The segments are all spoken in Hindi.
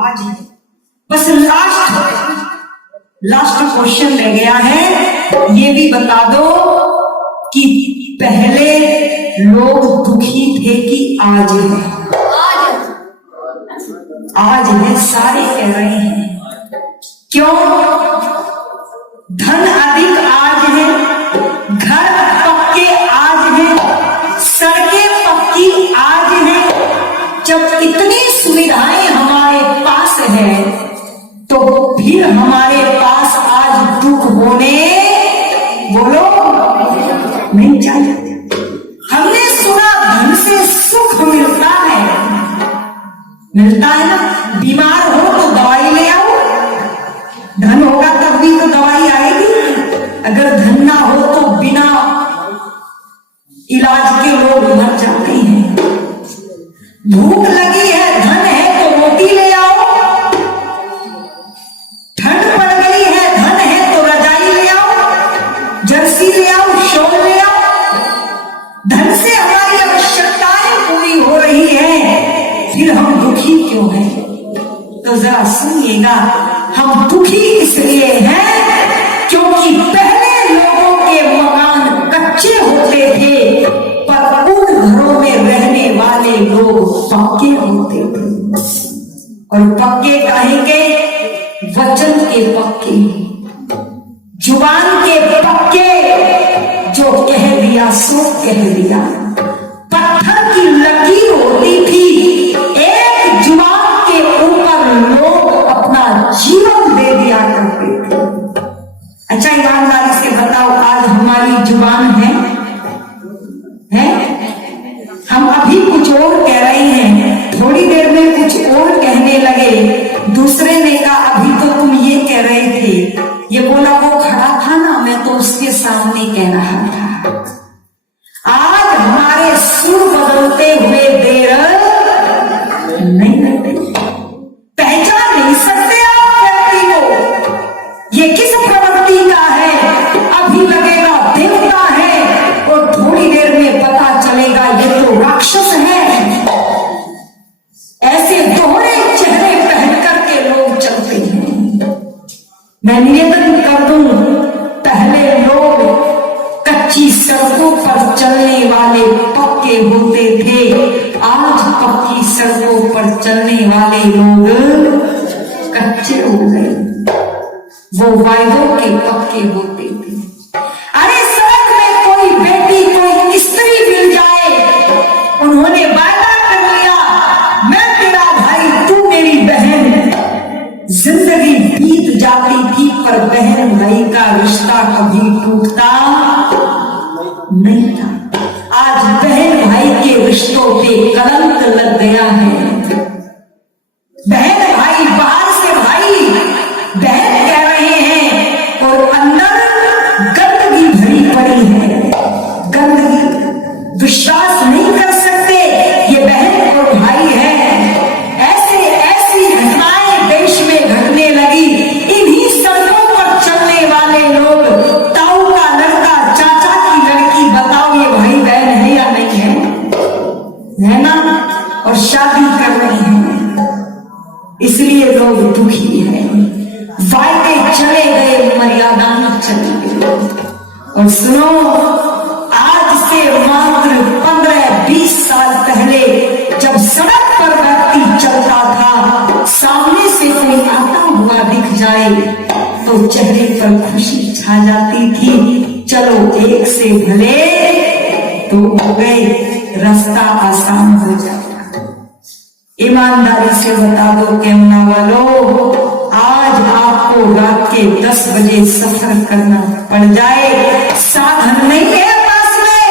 आज है। बस लास्ट क्वेश्चन रह गया है, ये भी बता दो कि पहले लोग दुखी थे कि आज है? आज है, सारे कह रहे हैं। क्यों? धन अधिक आज है, घर पक्के आज है, सड़कें पक्की आज है। जब इतनी सुविधाएं हमारे पास है तो फिर हमारे पास आज दुख होने बोलो नहीं चाहिए। हमने सुना धन से सुख मिलता है ना। बीमार हो तो दवाई ले आओ, धन होगा तब भी तो दवाई आएगी। अगर धन ना हो तो बिना इलाज के लोग मर जाते हैं। भूख लगी है, धन है तो रोटी ले आओ। ठंड पड़ गई है, धन है तो रजाई ले आओ, जर्सी ले आओ, शॉल ले आओ। धन से हमारी आवश्यकताएं पूरी हो रही है, फिर हम दुखी क्यों हैं? तो जरा सुनिएगा, हम दुखी इसलिए हैं क्योंकि पहले लोगों के मकान कच्चे होते थे, पर उन घरों में रहने वाले लोग पक्के होते थे। और पक्के काहे के? वचन के पक्के, जुबान के पक्के, जो कह दिया सो कह दिया। पत्थर की लकीर होती थी, एक जुबान के ऊपर लोग अपना जीवन दे दिया करते थे। अच्छा ईमानदारी से बताओ, आज हमारी जुबान है? हम अभी कुछ और कह रहे हैं, थोड़ी देर में कुछ और कहने लगे। दूसरे ने कहा अभी तो तुम ये कह रहे थे, ये बोला वो खड़ा था ना, मैं तो उसके सामने कह रहा था। आज हमारे सुर बदलते हुए देर नहीं लगती। पहचान नहीं सकते आप व्यक्ति को, ये किस प्रवृत्ति का है। अभी लगेगा देवता है और थोड़ी देर में पता चलेगा ये तो राक्षस है। ऐसे दोहरे चेहरे पहन करके लोग चलते हैं। मैं निवेदन कर दूं, पहले लोग कच्ची सड़कों पर चलने वाले पक्के होते थे, आज पक्की सड़कों पर चलने वाले लोग कच्चे हो गए। वो वायदों के पक्के होते थे। अरे सड़क में कोई बेटी कोई स्त्री मिल जाए, उन्होंने वायदा कर लिया, मैं तेरा भाई तू मेरी बहन। जिंदगी बीत जाती थी पर बहन भाई का रिश्ता कभी टूटता नहीं था। आज बहन भाई के रिश्तों पे कलंक लग गया है। बहन भाई बाहर से भाई बहन कह रहे हैं और अंदर गंदगी भरी पड़ी है। गंदगी, विश्वास नहीं कर सकते ये बहन और भाई है। ऐसी घटनाएं देश में घटने लगी। इन्हीं सड़कों पर चलने वाले लोग, ताऊ का लड़का चाचा की लड़की, बताओ ये भाई बहन है या नहीं है ना? और शादी कर रहे हैं, इसलिए लोग दुखी हैं। वायदे चले गए, मर्यादा चली गई। और सुनो, आज से मात्र 15-20 साल पहले जब सड़क पर व्यक्ति चलता था, सामने से कोई आता हुआ दिख जाए तो चेहरे पर खुशी छा जाती थी। चलो एक से भले तो हो गए, रास्ता आसान हो जाता। ईमानदारी से बता दो कैमरा वालों, आज आपको रात के 10 बजे सफर करना पड़ जाए, साधन नहीं है पास में,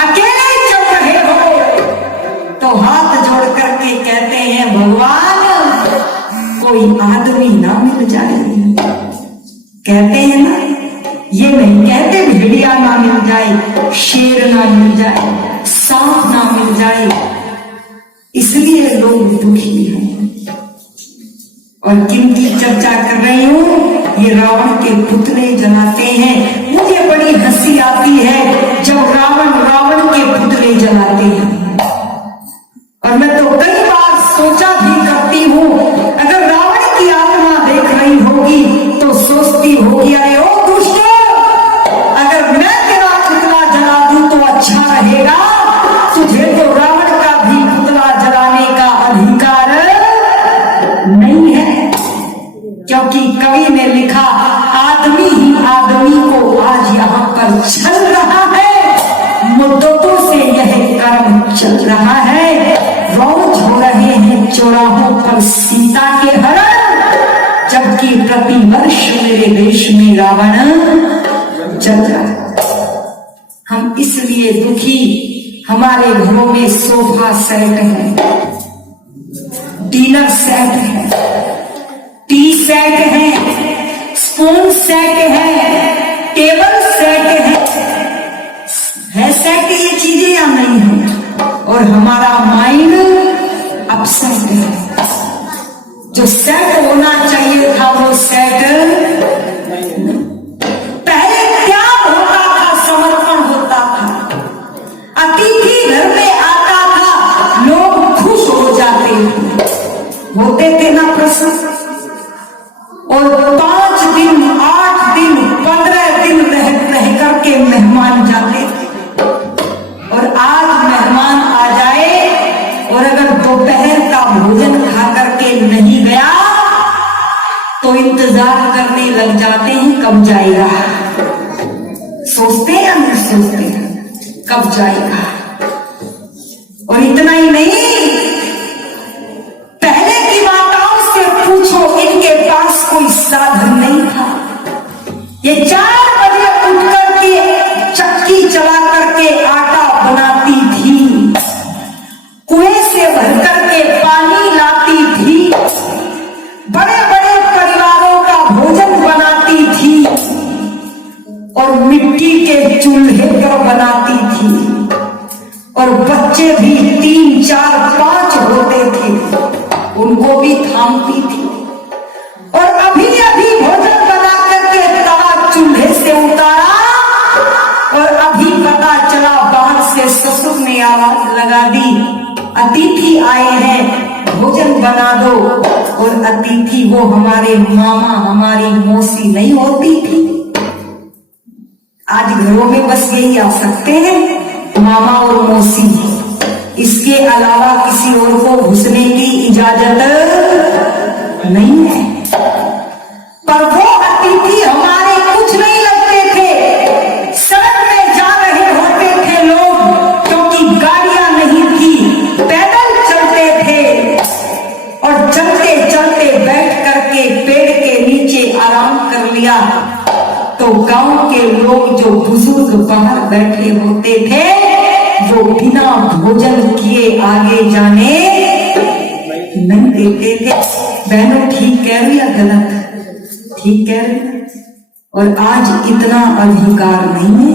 अकेले चल रहे हो तो हाथ जोड़ करके कहते हैं भगवान कोई आदमी ना मिल जाए। कहते हैं ना, ये नहीं कहते भेड़िया ना मिल जाए, शेर ना मिल जाए, सांप ना मिल जाए। इसलिए लोग दुखी हैं। और किनकी चर्चा कर रही हूं? ये रावण के पुतले जलाते हैं। मुझे बड़ी हंसी आती है जब रावण के पुतले जलाते हैं। और मैं तो कई बार सोचा भी करती हूं, अगर अधिकार नहीं है, क्योंकि कवि ने लिखा आदमी ही आदमी को आज यहाँ पर छल रहा है, मुद्दतों से यह कर्म चल रहा है। रोज हो रहे हैं चौराहों पर सीता के हरण, जबकि प्रतिवर्ष मेरे देश में रावण जल रहा है। हम इसलिए दुखी, हमारे घरों में सोफा सेट है, डिनर सेट है, टी सेट है, स्पून सेट है, टेबल सेट है सेट ये चीजें या नहीं है, और हमारा माइंड अपसेट है। जो सेट होना चाहिए था वो सेट पहले त्याग होता था, समर्पण होता था, अतिथि घर में आता था, लोग खुश हो जाते होते थे ना प्रसन्न, और 5 दिन 8 दिन 15 दिन रह करके मेहमान जाते थे। और आज मेहमान आ जाए और अगर दोपहर का भोजन खा करके नहीं गया तो इंतजार करने लग जाते हैं कब जाएगा। सोचते हैं या नहीं सोचते कब जाएगा। और इतना ही नहीं, पहले की माताओं से पूछो, इनके पास कोई साधन नहीं था। ये 4 बजे उठ करके चक्की चला करके आटा बनाती थी, कुएं से भर करके पानी लाती थी, बड़े बड़े परिवारों का भोजन बनाती थी, और मिट्टी के चूल्हे पर बनाती थी, और बच्चे भी 3 4 5 होते थे, उनको भी थामती थी। और अभी अभी भोजन बना करके तवा चूल्हे से उतारा, और अभी पता चला बाहर से ससुर ने आवाज लगा दी, अतिथि आए हैं, भोजन बना दो। और अतिथि वो हमारे मामा हमारी मौसी नहीं होती थी। आज घरों में बस यही आ सकते हैं, मामा और मौसी, इसके अलावा किसी और को घुसने की इजाजत नहीं है। पर वो अतिथि हमारे कुछ नहीं लगते थे, सड़क में जा रहे होते थे लोग, क्योंकि गाड़ियां नहीं थी, पैदल चलते थे, और चलते चलते बैठ करके पेड़ के नीचे आराम कर लिया तो गांव के लोग जो बुजुर्ग बाहर बैठे होते थे वो बिना भोजन किए आगे जाने नहीं देते थे। बहनों ठीक कह रही है गलत? ठीक कह रही। और आज इतना अधिकार नहीं है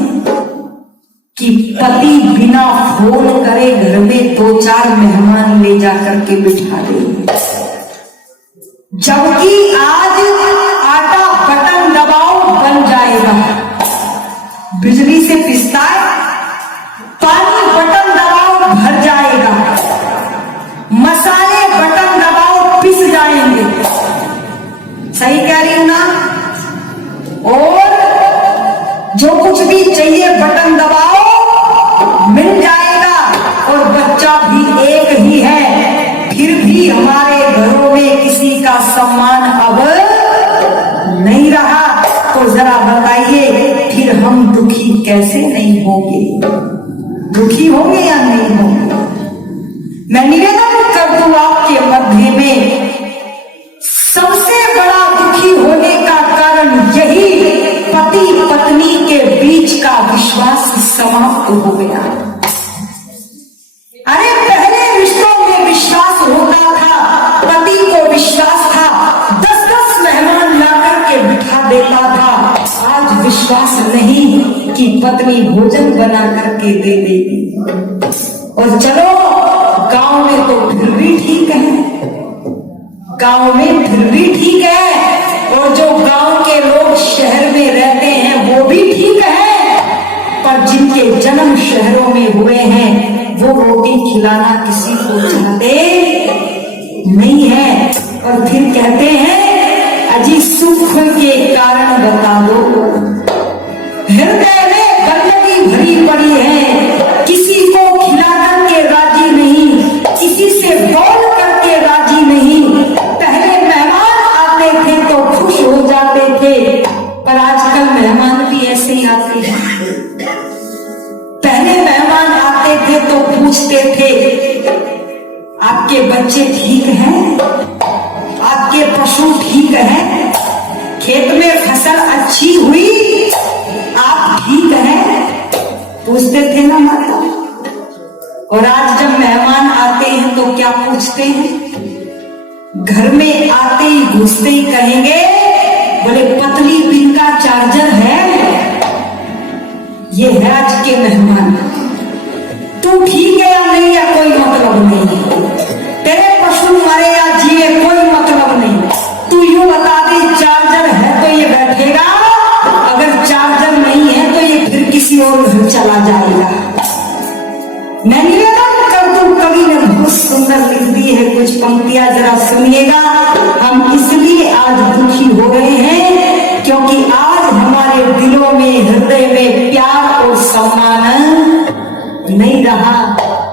कि पति बिना फोन करे घर में 2-4 मेहमान ले जा करके बिठा दे, जबकि आज आटा बटन दबाओ बन जाएगा, बिजली से पिसता है, पानी बटन दबाओ भर जाएगा, मसाले बटन दबाओ पिस जाएंगे। सही कह रही हूं ना? और जो कुछ भी चाहिए बटन दबाओ मिल जाएगा, और बच्चा भी एक ही है, फिर भी हमारे घरों में किसी का सम्मान अब नहीं रहा। तो जरा बताइए फिर हम दुखी कैसे नहीं होंगे? दुखी होंगे या नहीं होंगे? मैं निवेदन कर दूं आपके मध्य में, सबसे बड़ा दुखी होने का कारण यही पति पत्नी के बीच का विश्वास समाप्त हो गया। अरे पहले रिश्तों में विश्वास होता था, पति को विश्वास था, 10-10 मेहमान ला करके बिठा देता था। आज विश्वास नहीं कि पत्नी भोजन बना करके दे देगी। और चलो गांव में तो फिर भी ठीक है, गांव में फिर भी ठीक है, और जो गांव के लोग शहर में रहते हैं वो भी ठीक है, पर जिनके जन्म शहरों में हुए हैं वो रोटी खिलाना किसी को चाहते नहीं है। और फिर कहते हैं अजी सुख के कारण बता दो, हृदय में गंदगी भरी पड़ी है, किसी को खिला करके राजी नहीं, किसी से बोल करके बच्चे ठीक हैं? आपके पशु ठीक हैं? खेत में फसल अच्छी हुई? आप ठीक हैं? पूछते थे ना माता। और आज जब मेहमान आते हैं तो क्या पूछते हैं? घर में आते ही घुसते ही कहेंगे, बोले पतली पिन का चार्जर है? ये है आज के मेहमान। तू ठीक है या नहीं है कोई मतलब नहीं, तेरे पशु मरे या जिए कोई मतलब नहीं, तू यूं बता दे चार्जर है तो ये बैठेगा, अगर चार्जर नहीं है तो ये फिर किसी और घर चला जाएगा। मैं निवेदन कर दूं, कवि ने बहुत सुंदर लिख दी है कुछ पंक्तियां, जरा सुनिएगा। हम इसलिए आज दुखी हो रहे हैं क्योंकि आज हमारे दिलों में, हृदय में प्यार और सम्मान नहीं रहा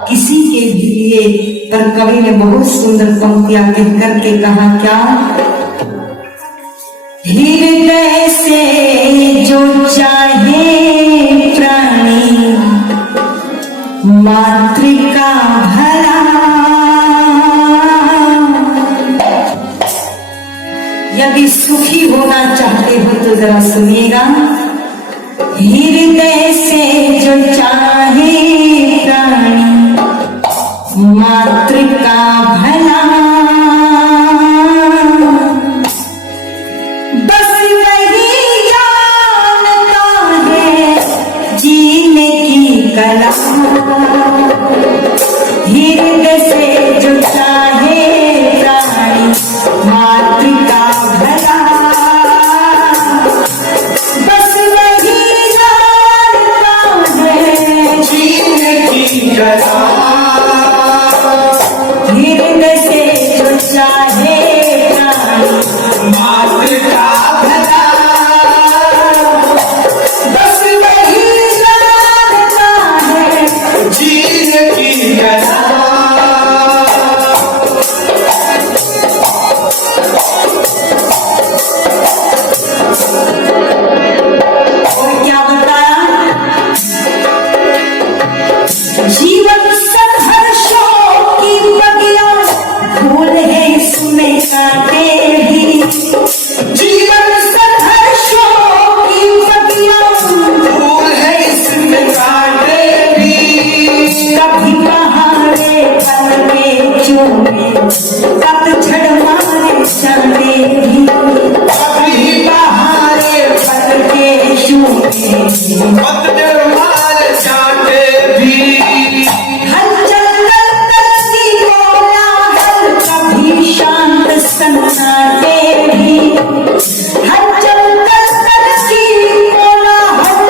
किसी के भी लिए। पर कवि ने बहुत सुंदर पंक्तियां कह करके कहा क्या? हृदय से जो चाहे प्राणी मातृका भला, यदि सुखी होना चाहते हो तो जरा सुनिएगा। हृदय से जो चाहे प्राणी मातृका भला, बस वही जानता है जीने की कला। हृदय से जो चाहे प्राणी मातृका भला, बस वही जानता है जीने की कला। हृदय से जो चाहे प्राणी मातृका भला, बस वही जानता है जीने की कला। और क्या बताया? जीवन संघर्षों की बगिया, फूल है इसमें कांटे भी। जीवन संघर्षों की बगिया, फूल है इसमें कांटे भी। कभी पहाड़े पल के चूमे, पतझड़ मारे चलते भी। कभी पहाड़े पल के चूमे, पतझड़ मारे चलते भी। शांत सन्नाटे भी, हर जंगल तरसी कोलाहल,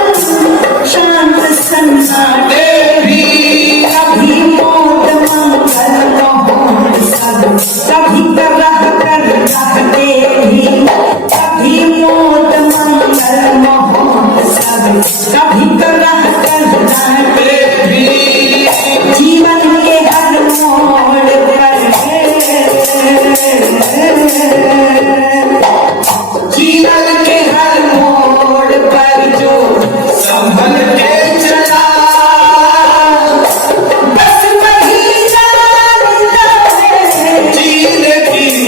शांत सन्नाटे भी। कभी मौत मंगल महोन सब, कभी करह कर रहते भी। कभी मौत मंगल महोन सब, कभी करह कर रहते भी। जीवन के हर मोड़ पर जीवन के हर मोड़ पर जो संभल के चला, बस वही जानता है जीने की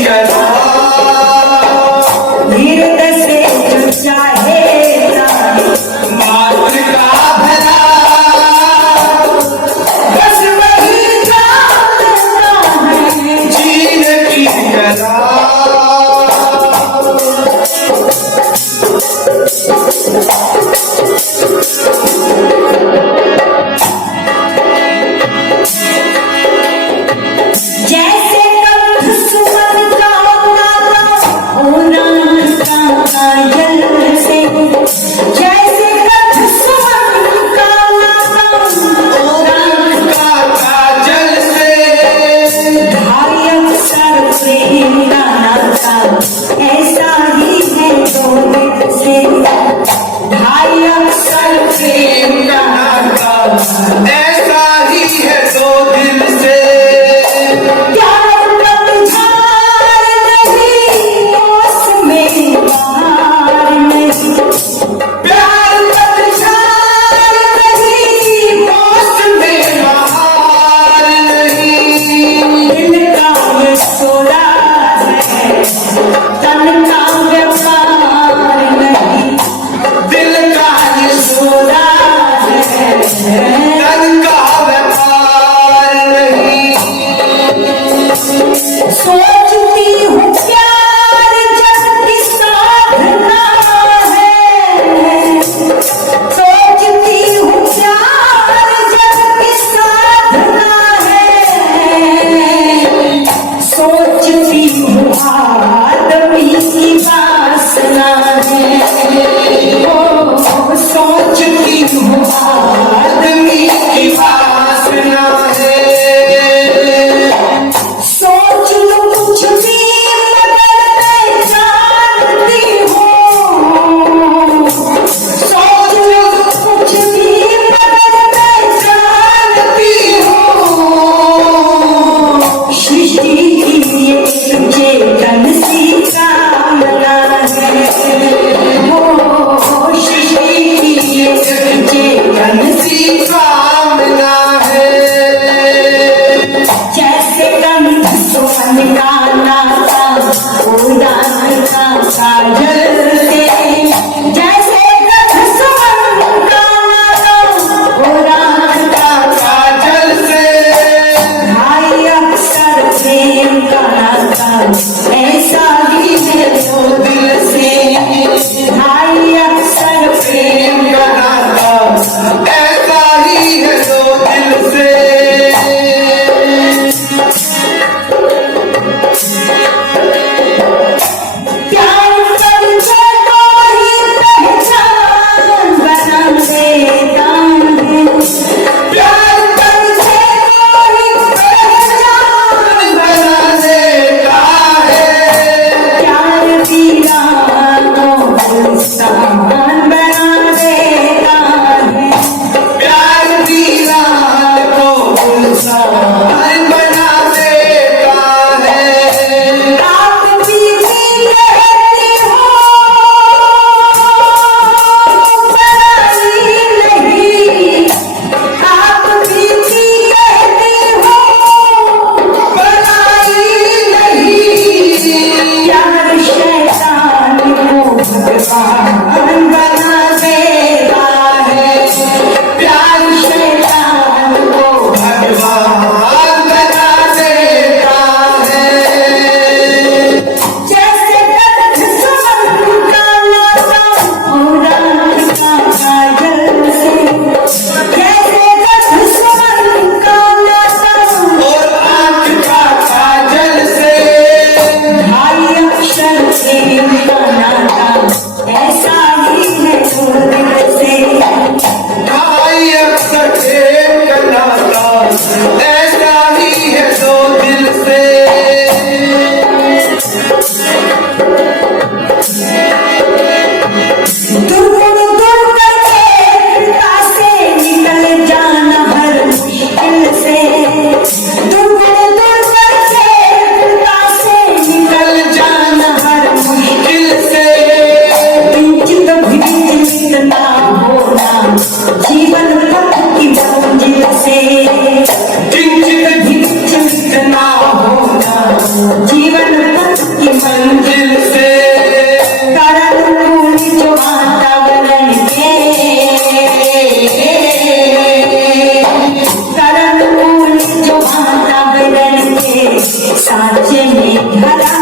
सोरा है, तन का व्यापार नहीं, दिल का ये सोरा है, तन का व्यापार नहीं। सोचती हूँ प्यार जब की साधना है, सोचती हूँ प्यार जब की साधना है, सोचती हूँ आदमी की वासना है, ओ सोचती हूँ आदमी की वासना है। सोच लो कुछ भी मगर मैं जानती हूँ, सोच लो कुछ भी मगर मैं जानती हूँ, सृष्टि की ये चेतन सी कामना है, वो सृष्टि की ये चेतन सी कामना है। जैसे गंध सुगंध का नाता उड़ान का काजल से, जैसे गंध सुगंध का नाता उड़ान का काजल से भाई अक्सर प्रेम का नाता ऐसा ही है जो दिल से, भाई अक्सर प्रेम का नाता ऐसा ही है जो दिल से। प्यार करके तो ही पहचान बना देता है, प्यार करके तो ही पहचान बना देता है। प्यार दीवानों को गुलस्तान बना देता है, प्यार दीवार को गुलजार बना देता है। आप बीवी कहती हो पराई नहीं, आप बीवी कहती हो पराई नहीं, प्यार शैतान को भगवान बना देता है, प्यार शैतान को भगवान बना देता है। जैसे गंध सुगंध का नाता उड़ान का काजल से, जैसे गंध सुगंध का नाता और आँख का काजल से भाई अक्षर प्रेम का नाता ऐसा ही है जो दिल से, भाई अक्सर प्रेम का नाता ऐसा ही है जो दिल से। दूर दूर करके हृदय से निकल जाना हर मुश्किल से, दूर दूर करके हृदय से निकल जाना हर मुश्किल से, किंचित भी विचलित ना होना जीवन पथ की मंजिल से, किंचित भी विचलित ना होना जीवन पथ की मंजिल से, करनुकूल जो वातावरण के, करनुकूल जो वातावरण के सांचे में भरा